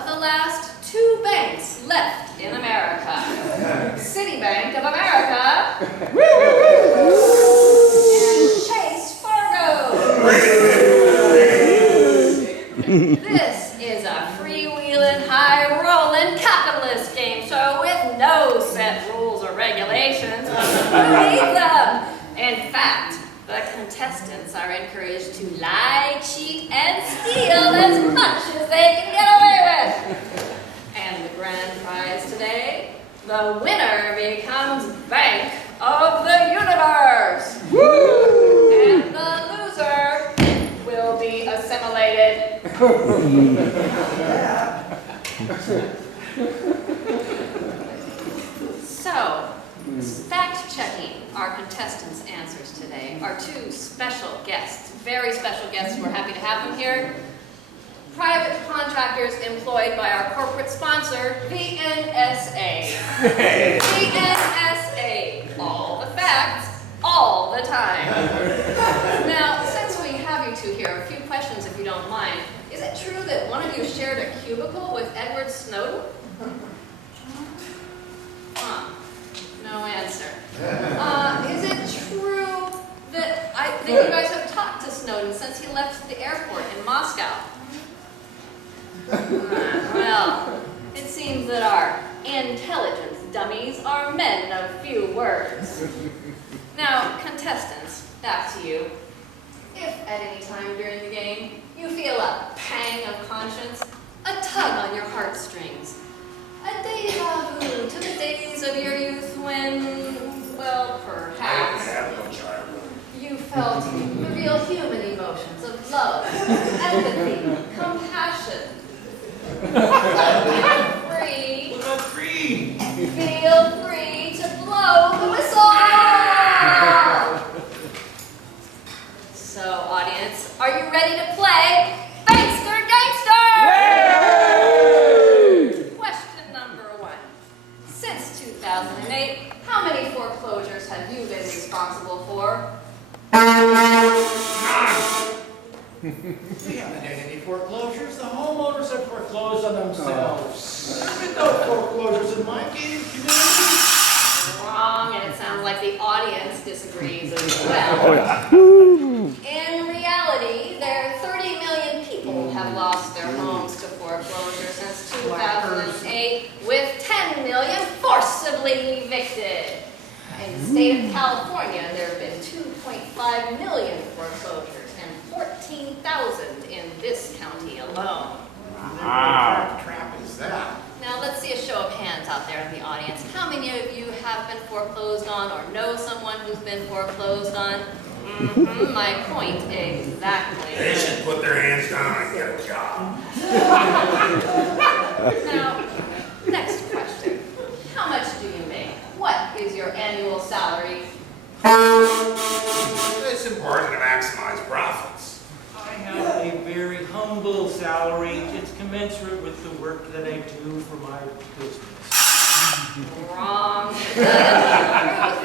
of the last two banks left in America. Citibank of America and Chase Fargo. This is a freewheeling, high-rolling capitalist game show with no set rules or regulations. Who needs them? In fact, the contestants are encouraged to lie, cheat, and steal as much as they can get away with. And the grand prize today, the winner becomes Bank of the Universe. Woo! And the loser will be assimilated. So, fact-checking our contestants' answers today are two special guests, very special guests. We're happy to have them here. Private contractors employed by our corporate sponsor, the NSA. The NSA. All the facts, all the time. Now, since we have you two here, a few questions if you don't mind. Is it true that one of you shared a cubicle with Edward Snowden? No answer. Is it true that you guys have talked to Snowden since he left the airport in Moscow? Well, it seems that our intelligence dummies are men of few words. Now, contestants, back to you. If at any time during the game you feel a pang of conscience, a tug on your heartstrings, a deja vu to the days of your youth when, well, perhaps you felt the real human emotions of love, empathy, compassion. Feel free to blow the whistle! So, audience, are you ready to play Bankster, Gangster? Yay! Question number 1. Since 2008, how many foreclosures have you been responsible for? We haven't had any foreclosures. The homeowners have foreclosed on themselves. There have been no foreclosures in my gated community. Wrong, and it sounds like the audience disagrees as well. Oh, yeah. In reality, 30 million people have lost their homes to foreclosure since 2008, with 10 million forcibly evicted. In the state of California, there have been 2.5 million foreclosures and 14,000 in this county alone. Wow. What trap is that? Now let's see a show of hands out there in the audience. How many of you have been foreclosed on or know someone who's been foreclosed on? My point exactly. They should put their hands down and get a job. Now, next question. How much do you make? What is your annual salary? It's important to maximize profits. I have a very humble salary. It's commensurate with the work that I do for my business. Wrong. The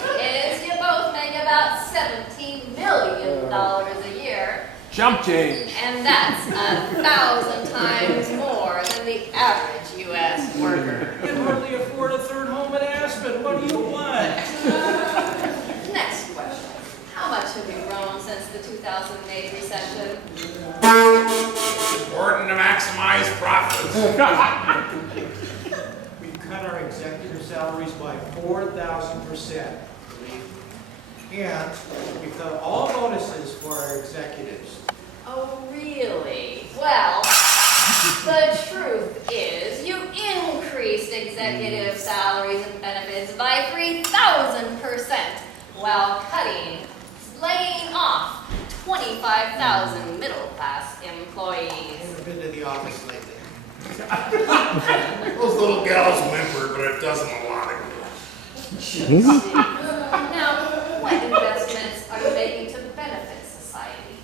truth is you both make about $17 million a year. Jump change. And that's 1,000 times more than the average U.S. worker. I can hardly afford a third home in Aspen. What do you want? Next question. How much have you grown since the 2008 recession? It's important to maximize profits. We cut our executive salaries by 4,000%. And we cut all bonuses for our executives. Oh, really? Well, the truth is you increased executive salaries and benefits by 3,000% while laying off 25,000 middle-class employees. I've never been to the office lately. Those little gals whimper, but it doesn't a lot of good. Now, what investments are you making to benefit society?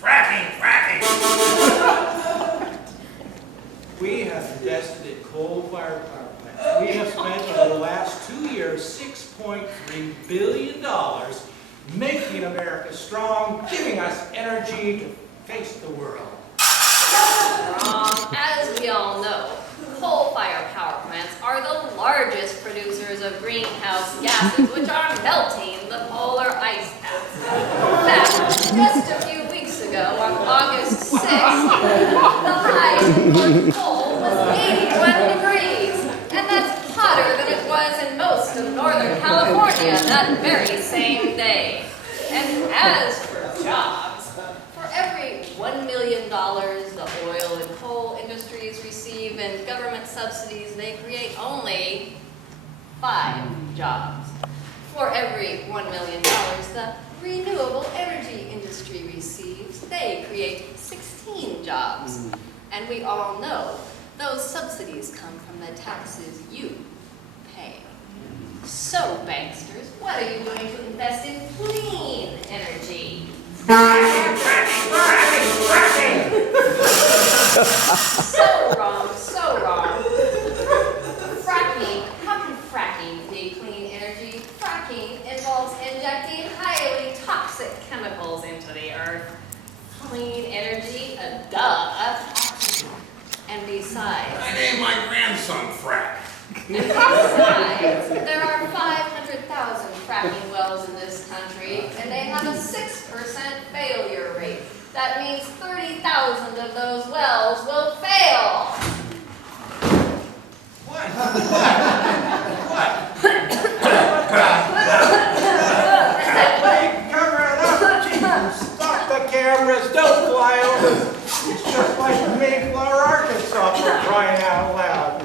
Fracking! We have invested in coal-fired power plants. We have spent over the last 2 years $6.3 billion making America strong, giving us energy to face the world. producers of greenhouse gases, which are melting the polar ice caps. In fact, just a few weeks ago, on August 6th, the high in North Pole was 81 degrees, and that's hotter than it was in most of Northern California that very same day. And as for jobs, for every $1 million the oil and coal industries receive in government subsidies, they create only 5 jobs. For every $1 million the renewable energy industry receives, they create 16 jobs. And we all know those subsidies come from the taxes you pay. So, banksters, what are you doing to invest in clean energy? So wrong, so wrong. Fracking, how can fracking be clean energy? Fracking involves injecting highly toxic chemicals into the earth. Clean energy, duh. And besides, I named my grandson Frack. besides, there are 500,000 fracking wells in this country, and they have a 6% failure rate. That means 30,000 of those wells will fail. What? Hey, cover it up. Jesus, stop the cameras. Don't fly over. It's just like Mayflower, Arkansas, for crying out loud.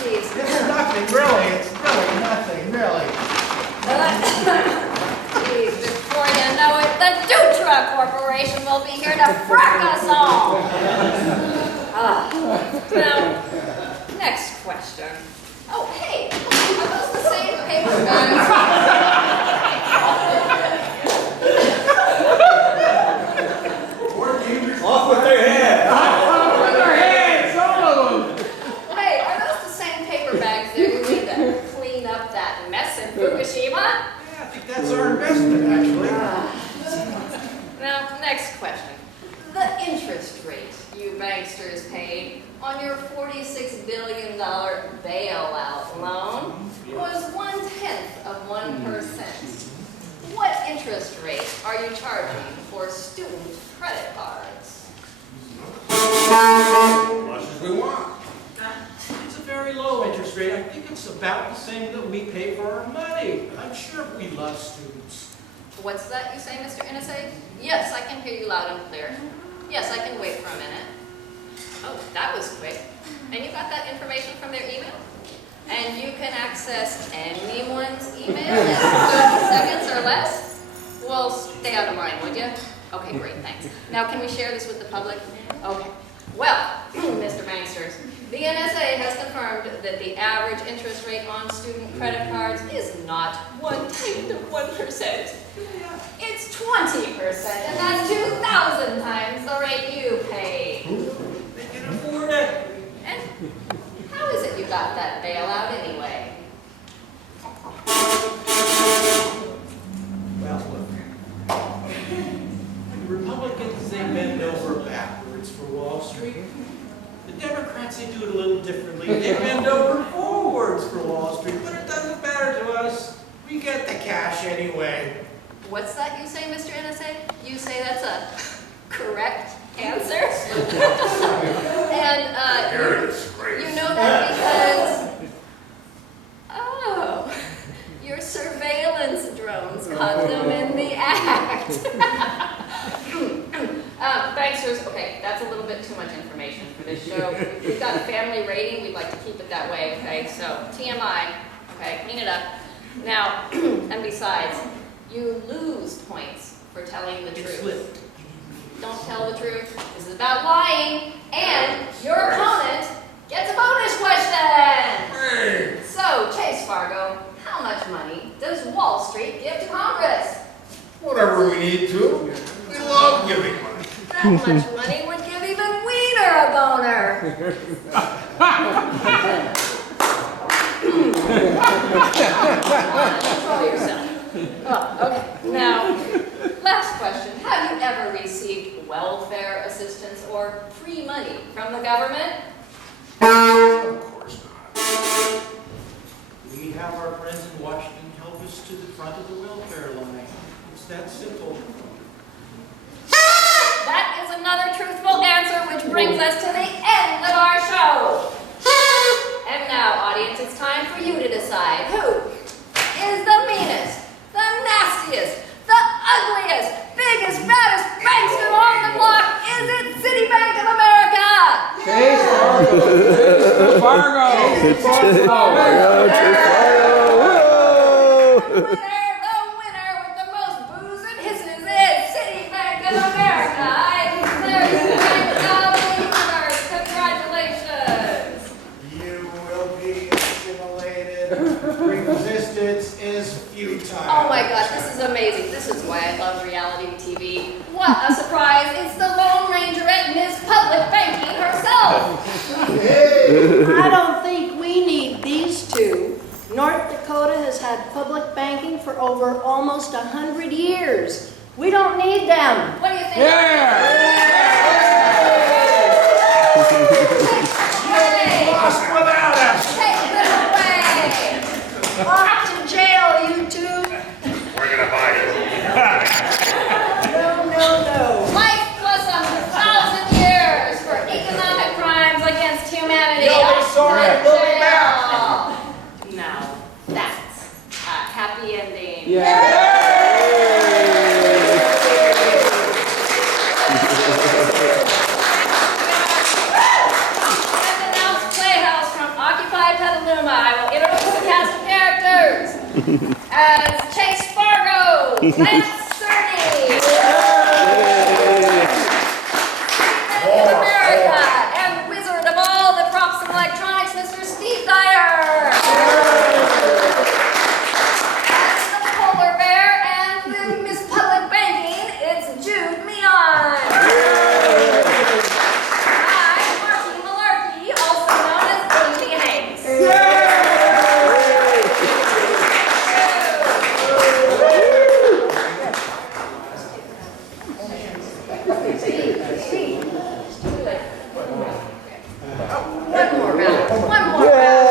Jeez. It's nothing, really. It's really nothing, really. Jeez, before you know it, the Dutra Corporation will be here to frack us all. Now, next question. Oh, hey, are those the same paper bags? Off with their heads! Off with their heads! All of them! Hey, are those the same paper bags that you need to clean up that mess in Fukushima? Yeah, I think that's our investment, actually. Now, next question. The interest rate you banksters paid on your $46 billion bailout loan was 0.1%. What interest rate are you charging for student credit cards? As much as we want. It's a very low interest rate. I think it's about the same that we pay for our money. I'm sure we love students. What's that you say, Mr. NSA? Yes, I can hear you loud and clear. Yes, I can wait for a minute. Oh, that was quick. And you got that information from their email? And you can access anyone's email in 30 seconds or less? Well, stay out of mine, would you? Okay, great, thanks. Now, can we share this with the public? Okay. Well, Mr. Banksters, the NSA has confirmed that the average interest rate on student credit cards is not 1/10%. It's 20%, and that's 2,000 times the rate you pay. They can afford it. And how is it you got that bailout anyway? Well, look. The Republicans, they bend over backwards for Wall Street. The Democrats, they do it a little differently. They bend over forwards for Wall Street, but it doesn't matter to us. We get the cash anyway. What's that you say, Mr. NSA? You say that's a correct answer? And Here it is, great. you know that because, oh, your surveillance drones caught them in the act. Banksters, okay, that's a little bit too much information for this show. We've got a family rating, we'd like to keep it that way, okay? So, TMI, okay, clean it up. Now, and besides, you lose points for telling the truth. Don't tell the truth. This is about lying, and your opponent gets a bonus question. Hey. So, Chase Fargo, how much money does Wall Street give to Congress? Whatever we need to. We love giving money. That much money would give even Wiener a boner. Control yourself. Oh, okay. Now, last question. Have you ever received welfare assistance or free money from the government? Of course not. We have our friends in Washington help us to the front of the welfare line. It's that simple. That is another truthful answer, which brings us to the end of our show. And now, audience, it's time for you to decide who is the meanest, the nastiest, the ugliest, biggest, baddest bankster on the block. Is it Citibank of America? Chase Fargo! Chase Fargo! The winner with the most boos and hisses is Citibank of America. I declare you the winners. Congratulations. You will be assimilated. Resistance is futile. Oh my gosh, this is amazing. This is why I love reality TV. What a surprise. It's the Lone Ranger at Miss Public Banking herself. I don't think we need these two. North Dakota has had public banking for over almost 100 years. We don't need them. What do you think? Lost without us. Take this away. Off to jail, you two. We're gonna buy you. No. Life plus 1,000 years for economic crimes against humanity. You'll be sorry, Off to we'll be jail. Now, that's a happy ending. At Denounce Playhouse from Occupied Petaluma, I will introduce the cast of characters. As Chase Fargo, Lance Cerny, America, and Wizard of all the props and electronics, Mr. Steve Dyer. As the polar bear and the Miss Public Banking, it's Jude Meon. I'm Marky Malarkey, also known as Amy Hanks. One more round. One more round.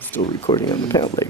Still recording on the bootleg.